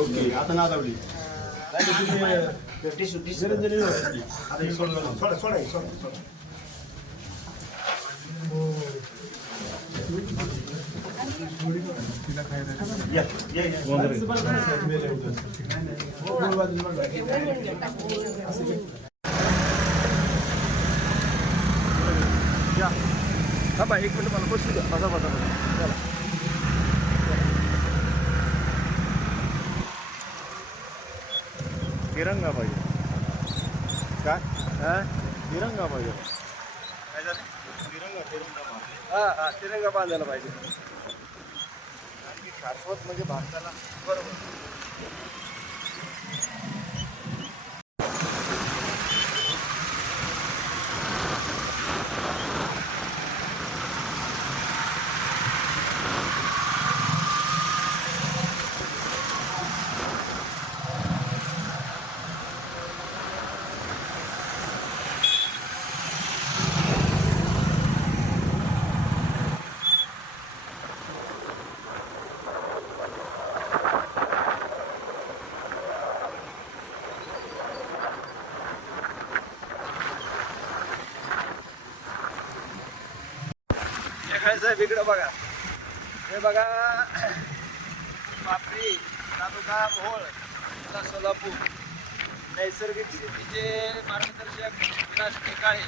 Okay आता नादावली हे. सोडा सोडा हे, सोडा सोडा या, या, या. थांबा एक मिनिट मला बसू द्या बसा बसा बसा. चला. तिरंगा पाहिजे काय? हा? तिरंगा पाहिजे काय झालं? तिरंगा तिरंगा हा हा तिरंगा बांधायला पाहिजे. कारण की शाश्वत म्हणजे भारताला बरोबर. साहेब इकडं बघा. हे बघा. पापरी तालुका भोळ जिल्हा सोलापूर. नैसर्गिक शेतीचे मार्गदर्शक विकास ठिकाणे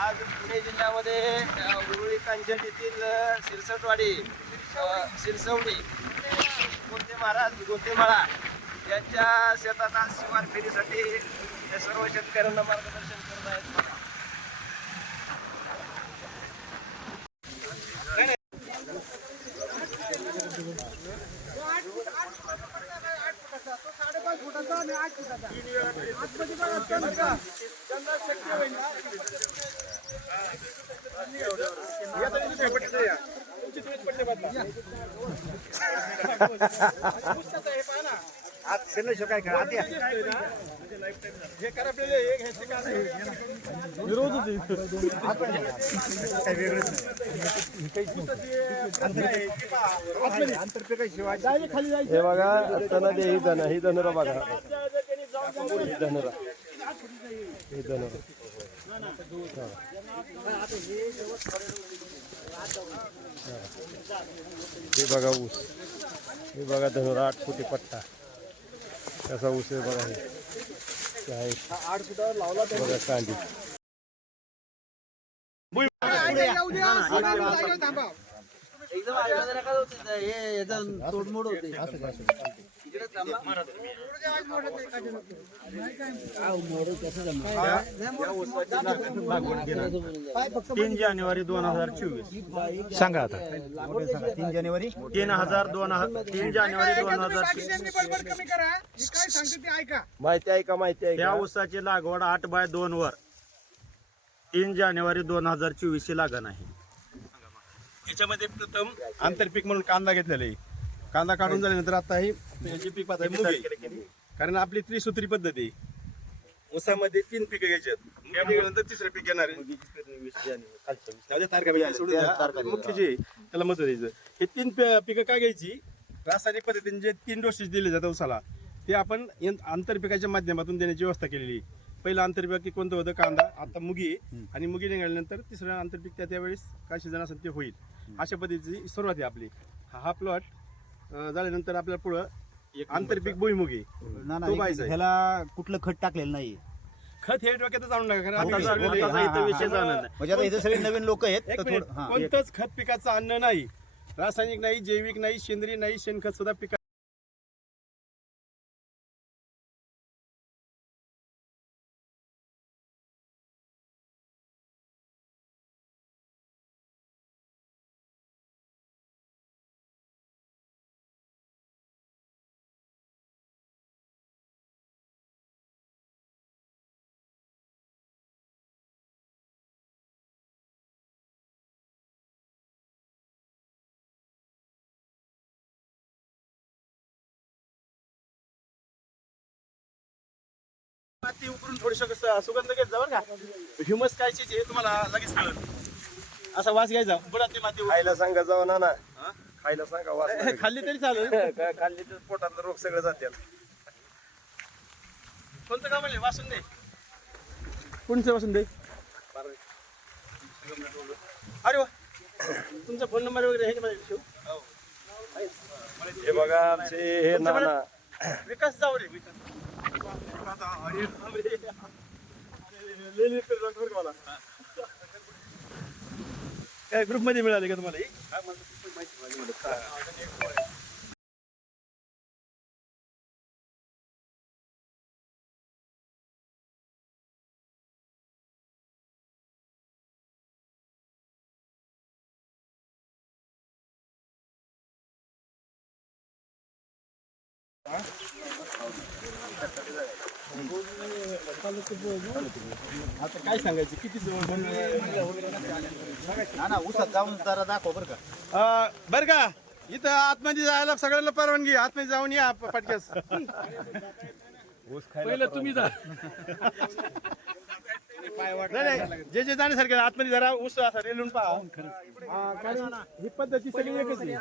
आज पुणे जिल्ह्यामध्ये अ, उरुळी कांचन येथील सिरसटवाडी सिरसवडी गोते महाराज गोतेमाळा यांच्या शेतात आज शिवार फेरीसाठी या सर्व शेतकऱ्यांना मार्गदर्शन करत आहेत. आत शिरल्याशिवाय काय करा आत काय वेगळंच हे बघा आता नदी ही धन ही धनुरा बघा. ही धनुरा. ही धनुरा. हे बघा ऊस. हे बघा धनुरा आठ फुटी पट्टा. कसा ऊस हे बघा हे. आहे? बघा कांदी. तोडमोड होते तीन जानेवारी दोन हजार चोवीस. सांगा आता. तीन जानेवारी? तीन हजार दोन हजार तीन जानेवारी दोन हजार माहिती आहे का माहिती आहे या ऊसाची लागवड आठ बाय दोन वर. तीन जानेवारी दोन हजार चोवीस ची लागण आहे. याच्यामध्ये प्रथम आंतरपीक म्हणून कांदा घेतलेला आहे. कांदा काढून झाल्यानंतर आता ही याची पीक पाहता मुगी कारण आपली त्रिसूत्री पद्धती आहे. ऊसामध्ये तीन पिकं घ्यायची तिसरं पीक घेणार आहे. जाऊ दे, तारखा बिरखा सोडून द्या. आपलं मुख्य जे आहे, त्याला महत्त्व द्यायचं. हे तीन पि- पिकं काय घ्यायची? रासायनिक पद्धतीने जे तीन डोसेस दिले जातात ऊसाला ते आपण यं- आंतरपिकाच्या माध्यमातून देण्याची व्यवस्था केलेली आहे. पहिलं आंतरपीक कोणतं होतं? कांदा. आता मुगी आहे. आणि मुगी निघाल्यानंतर तिसरं आंतरपीक त्या त्यावेळेस काय सीझन असेल ते होईल. अशा पद्धतीची सुरुवात आहे आपली. हा हा प्लॉट झाल्यानंतर आपल्याला पुढं आंतरपीक भुईमुगी. ना ना तो एक- पाहिजे. ह्याला कुठलं खत टाकलेलं नाही खत हे डोक्यातच आणू नका कारण आता आम्ही चालू आहे, विचारलेलं आता आहे. इथं विषय नाही. म्हणजे आता इथे सगळे नवीन लोक आहेत एक तर मिनिट. थोडं- हा. कोणतंच खत पिकाचं अन्न नाही. रासायनिक नाही जैविक नाही सेंद्रिय नाही शेणखत सुद्धा पिका माती उकरून थोडीशं कसं सुगंध घेत जा बरं का. ह्युमस काय चीज आहे तुम्हाला लगेच कळत असा वास घ्यायचा. बुडातली माती उकरून. खायला सांगा जाऊ ना ना. हा? खायला सांगा वास खाल्ली तरी चालेल. काय खाल्ली तर पोटात रोग सगळं जाते कोणतं काम आहे? वासून दे कोणचं वासून दे अरे वा. तुमचा फोन नंबर वगैरे ह्याच्यामध्ये ठेवू हे. बघा आमचे हे नाना. विकास जाऊ रे विकास काय ग्रुपमध्ये मिळाले का तुम्हाला आता काय सांगायचं? किती जवळ ना ना उसात जाऊन जरा दाखव बरं का. अं, बरं का? इथं आतमध्ये जायला सगळ्यांना परवानगी. आतमध्ये जाऊन या पटक्यास. पहिलं तुम्ही जा. नाही नाही. जे जे जाण्यासारखे आतमध्ये जरा ऊस असा रेलून पहा. हा, ही पद्धती सगळी एकच आहे.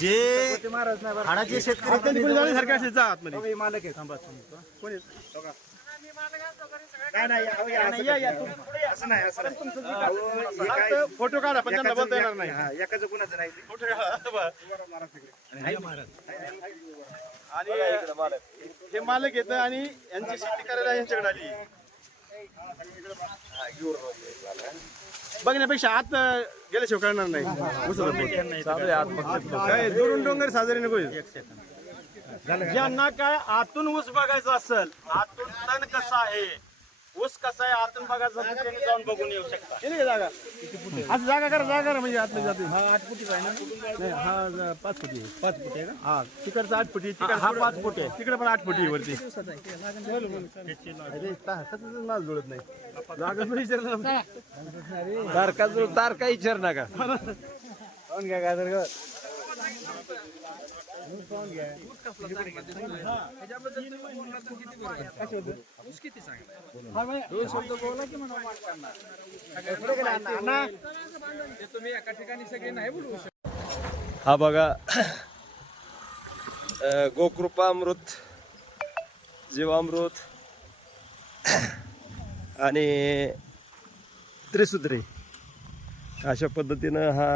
जे हाडाचे शेतकरी जाण्यासारखे असेल जा आतमध्ये. मालक आहे थांबा कोणी असं. असं असं फोटो काढा पण त्यांना बोलता येणार नाही. एकाचं कुणाचं नाही. फोटो. आणि हे मालक येतं आणि यांची शेती करायला यांच्याकडे आली. बघण्यापेक्षा आत गेल्याशिवाय कळणार नाही. उसाचं पोट. काय दुरून डोंगर साजरी नको ज्यांना काय आतून ऊस बघायचं असेल आतून तण कसं आहे? ऊस कसा आहे आतून असेल त्यांनी जाऊन बघून येऊ शकता. केली का जागा. आज जागा करा जागा करा म्हणजे आतमध्ये जाते. हा आठ फुटीचा आहे ना? नाही हा ज- पाच फुटी आहे. पाच फुटी आहे का? हा तिकडचा आठ फुटी तिकडे हा पाच फुटी आहे. तिकडे पण आठ फुटी आहे वरती. अरे, नाल जुळत नाही. जागा पण विचारलं ना. तारका तारका विचार नका. घ्या काय तर हा बघा गोकृपामृत जीवामृत आणि त्रिसूत्री. अशा पद्धतीनं हा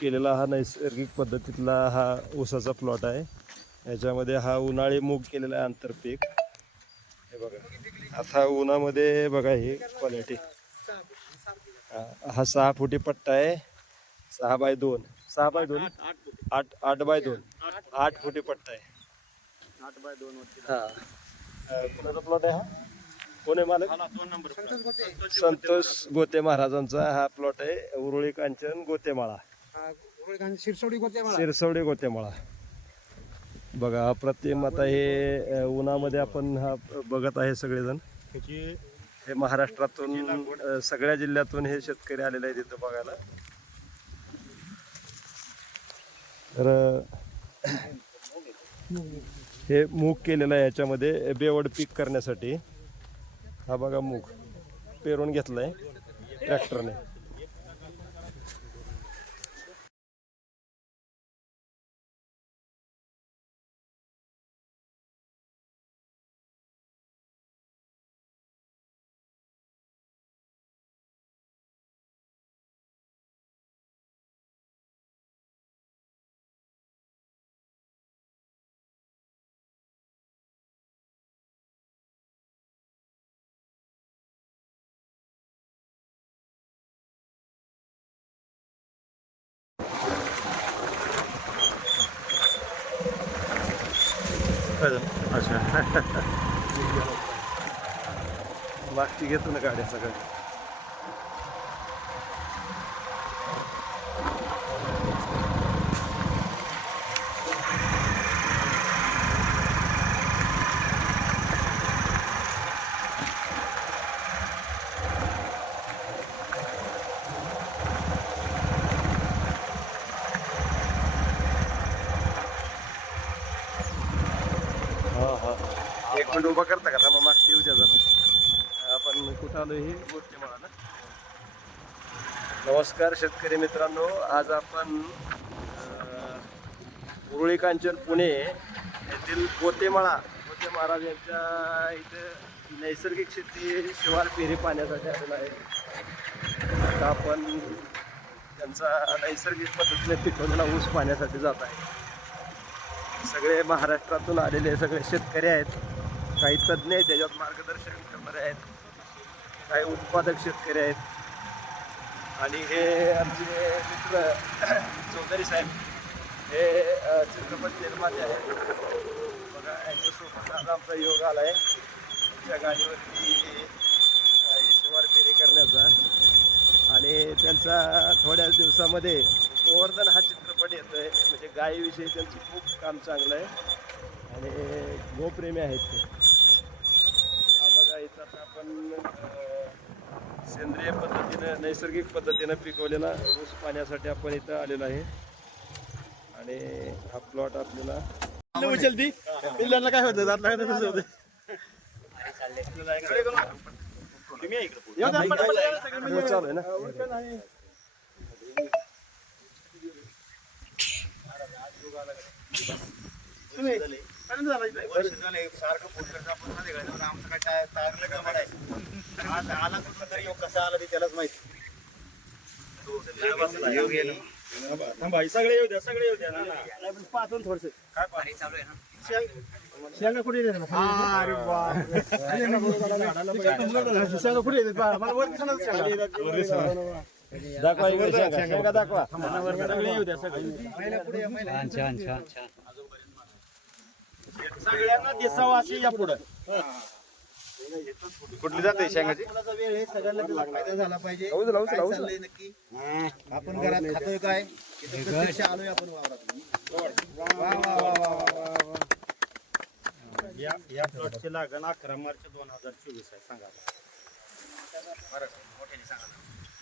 केलेला हा नैसर्गिक पद्धतीतला हा ऊसाचा प्लॉट आहे. याच्यामध्ये हा उन्हाळी मूग केलेला आहे आंतरपीक. हे बघा. आता उन्हामध्ये बघा ही क्वालिटी हा सहा फुटी पट्टा आहे. सहा बाय दोन. सहा बाय दोन? आठ आठ बाय दोन. आठ फुटी पट्टा आहे. हा. अं, कुणाचा प्लॉट आहे हा? कोण आहे मालक? संतोष गोते महाराजांचा हा प्लॉट आहे. उरुळी कांचन गोतेमाळा. शिरसोडी सिरसवडे गोतेमाळा बघा अप्रतिम आता हे उन्हामध्ये आपण हा बघत आहे सगळेजण. हे महाराष्ट्रातून सगळ्या जिल्ह्यातून हे शेतकरी आलेले आहेत इथं बघायला. तर हे मूग केलेलं आहे याच्यामध्ये बेवड पीक करण्यासाठी. हा बघा मूग पेरून घेतलाय ट्रॅक्टरने. अच्छा. बाकी घेतो ना गाड्या सगळ्या हा हा एक उभा करता का? मग मागची येऊ द्या जरा. आपण कुठं आलो हे? गोष्टी मला ना. नमस्कार शेतकरी मित्रांनो. आज आपण अ, उरुळी कांचन पुणे येथील पोतेमाळा गोते महाराज यांच्या इथे नैसर्गिक शेती शिवार पेरी पाण्यासाठी आलेला आहे. आता आपण त्यांचा नैसर्गिक पद्धतीने पिकवलेला ऊस पाण्यासाठी जात आहे. सगळे महाराष्ट्रातून आलेले सगळे शेतकरी आहेत. काही तज्ज्ञ आहेत त्याच्यात मार्गदर्शन करणारे आहेत. काही उत्पादक शेतकरी आहेत. आणि हे आमचे मित्र चौधरी साहेब हे चित्रपट निर्माते आहेत. बघा यांच्यासोबत आज आमचा योग आला आहे त्या गाडीवरती शिवार फेरी करण्याचा. आणि त्यांचा थोड्याच दिवसामध्ये गोवर्धन हा चित्रपट येतो आहे म्हणजे गायीविषयी त्यांचं खूप काम चांगलं आहे आणि गोप्रेमी आहेत ते हा बघा इथं आता आपण अ, सेंद्रिय पद्धतीनं नैसर्गिक पद्धतीनं पिकवलेला ऊस पाण्यासाठी आपण इथं आलेलो आहे. आणि हा प्लॉट आपल्याला उचलती पिल्लांना काय होतं? दात लागत होतं. चालू आहे ना. तुम्ही पर्यंत झाला? वर्ष झाले सारखं फोन करतो आपण संध्याकाळी जाऊन आमचं काय टाय- टायरला गडबड आहे आज आला कुठला तरी योग कसा आला ते त्यालाच माहिती. योग. थांबा, सगळे येऊ द्या सगळे येऊ द्या ना ना. पाहतो थोडस. शेंगा कुठे येते ना? अरे वा. शेंगा कुठे येते पहा, मला वर दिसेना शेंगा. दाखवा इकडे शेंगा शेंगा दाखवा. सगळे येऊ द्या सगळे छान छान छान छान. सगळ्यांना दिसावं अशी या पुढं. कुठली जाते शेंगाची? वेळ आहे? सगळ्यांना त्याचा फायदा झाला पाहिजे. लावू दे, लावू दे, काय लावू दे. चाललंय नक्की? आपण घरात खातोय काय? इथं प्रत्यक्ष आलोय आपण वावरात. वा, वा, वा, वा, वा, वा, वा. या या प्लॉटची लागण अकरा मार्च दोन हजार चोवीस आहे. सांगा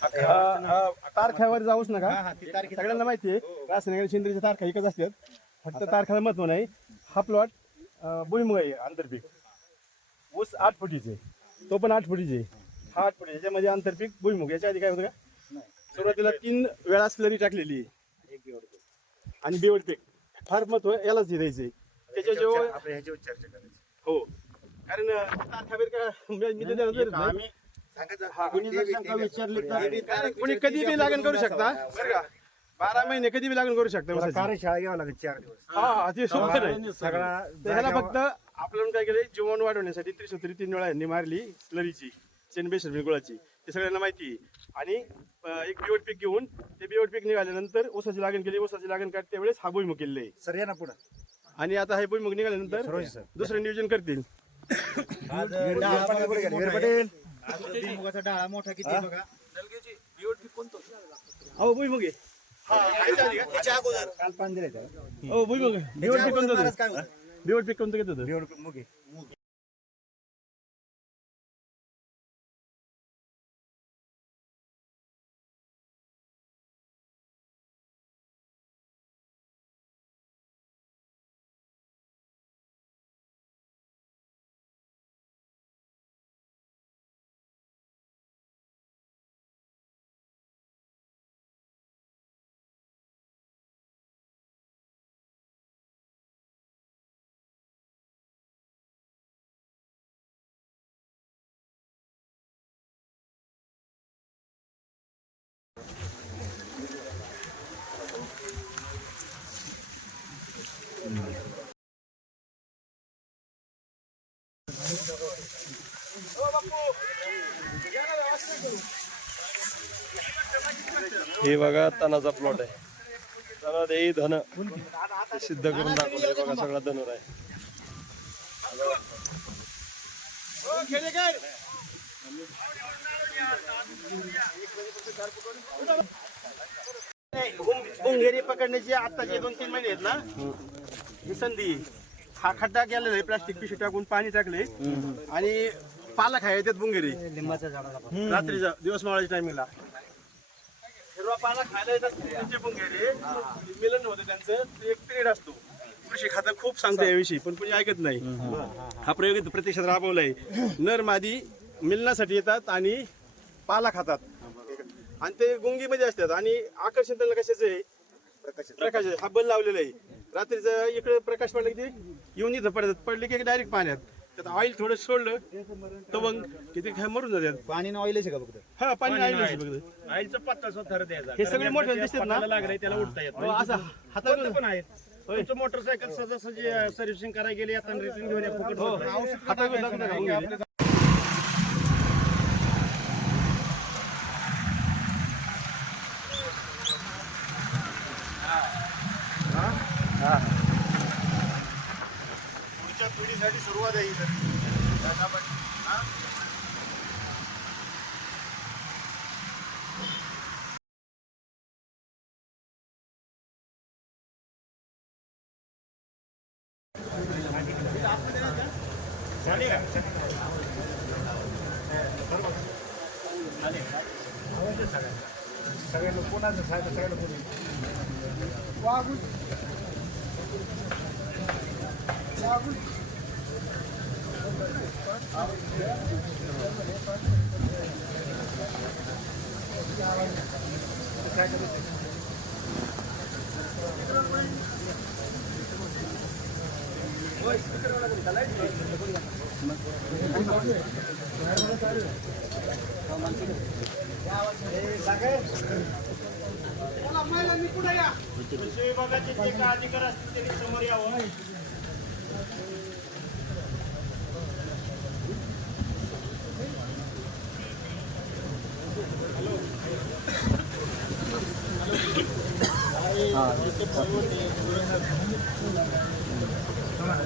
हा- हा तारखावर जाऊच नका. हा, हा, ती सगळ्यांना माहिती आहे. रासायनिक सेंद्रियच्या तारखा एकच असतात. फक्त तारखाला महत्त्व नाही. हा प्लॉट भुईमुग आहे आंतरपीक. ऊस आठ फुटीचे तो पण आठ फुटीचे हा आठ फुटी याच्यामध्ये आंतरपीक भुईमुग याच्या आधी काय होतं का? सुरुवातीला तीन वेळा स्लरी टाकलेली. आणि बेवड पीक. फार महत्त्व यालाच द्यायचे त्याच्या जेव्हा चर्चा करायची. हो. कारण तारखा हा, विचारली कोणी कधी बी लागण करू शकता बरं का? बारा महिने कधी बी लागण करू शकता ऊसाची. कार्यशाळा घ्यावं लागेल चार दिवस. हा हा ते सोपं नाही. सगळा तर ह्याला फक्त आपल्याला काय केलं जीवन वाढवण्यासाठी त्रिसूत्री तीन वेळा यांनी मारली स्लरीची बेसन गुळाची ते सगळ्यांना माहिती आहे. आणि अं, एक बिवट पीक घेऊन ते बिवट पीक निघाल्यानंतर ऊसाची लागण केली ऊसाची लागण करते वेळेस हा भुईमुग केलेलं आहे. सर या ना पुढं. आणि आता हे भुईमुग निघाल्यानंतर सरोज. दुसरं नियोजन करतील. पाटील मोठा पाटील. आहे. आज भुईमुगाचा डाळा मोठा किती बघा. हो भुईमुग आहे. हा, काल पाणी दिलंय त्याला हो भुईमुग. बिवट पीक कोणतं महाराज होतं? काय होतं? बिवट पीक कोणतं घेत होतं हे बघा तणाचा प्लॉट आहे. तणा दे धन. सिद्ध करून दाखवलंय बघा सगळा धनुर आहे. पकडण्याची आता जे दोन तीन महिने आहेत ना. ही संधी. हा खड्डा केलेला आहे प्लास्टिक पिशवी टाकून पाणी टाकले आणि पाला खाय त्यात बुंगेरी रात्रीचा दिवस मावळाच्या टायमिंगला हिरवा पाला खायला येतात त्यांचे बुंगेरी मिलन होतं त्यांचं ते एक पिरियड असतो. कृषी खातं खूप सांगतं याविषयी पण कोणी ऐकत नाही. हा प्रयोग इथं प्रत्यक्षात राबवलाय. नर मादी मिलनासाठी येतात आणि पाला खातात. आणि ते गुंगीमध्ये असतात. आणि आकर्षण त्याला कशाचं आहे? प्रकाश हा बल लावलेला आहे. रात्रीचं इकडे प्रकाश पडला की ते येऊन इथं पडतात. पडले की डायरेक्ट पाण्यात. त्यात ऑइल थोडं सोडलं तवंग की ते काय मरून जातात. पाणी न ऑइलच आहे का फक्त हा पाणी ऑइल फक्त आईचा पत्ता थर द्यायचा. हे सगळे मोठे दिसतात ना? लागले त्याला उठता येत हो, असं हातात पण आहेत तुमचं मोटरसायकल सहजासहजी सर्व्हिसिंग करायला गेले आता रिटर्न घेऊन या फुकट होतं. सगळ्यांना कोणाचं साहेब सगळ्यांना कोणी वागू वागू काय कृषी विभागाचे जे काय अधिकार असतील त्यांनी समोर यावं हॅलो हॅलो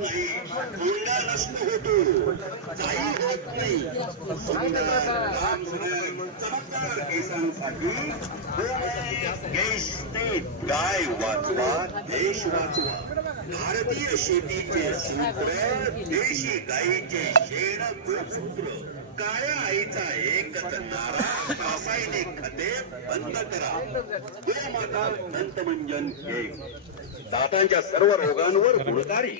बुलडा नष्ट होतो काही होत नाही गाय वाचवा देश वाचवा भारतीय शेतीचे सूत्र देशी गायीचे शेण गोसूत्र काळ्या आईचा एकच नारा रासायनिक खते बंद करा. गोमाता दंतमंजन हे दातांच्या सर्व रोगांवर गुणकारी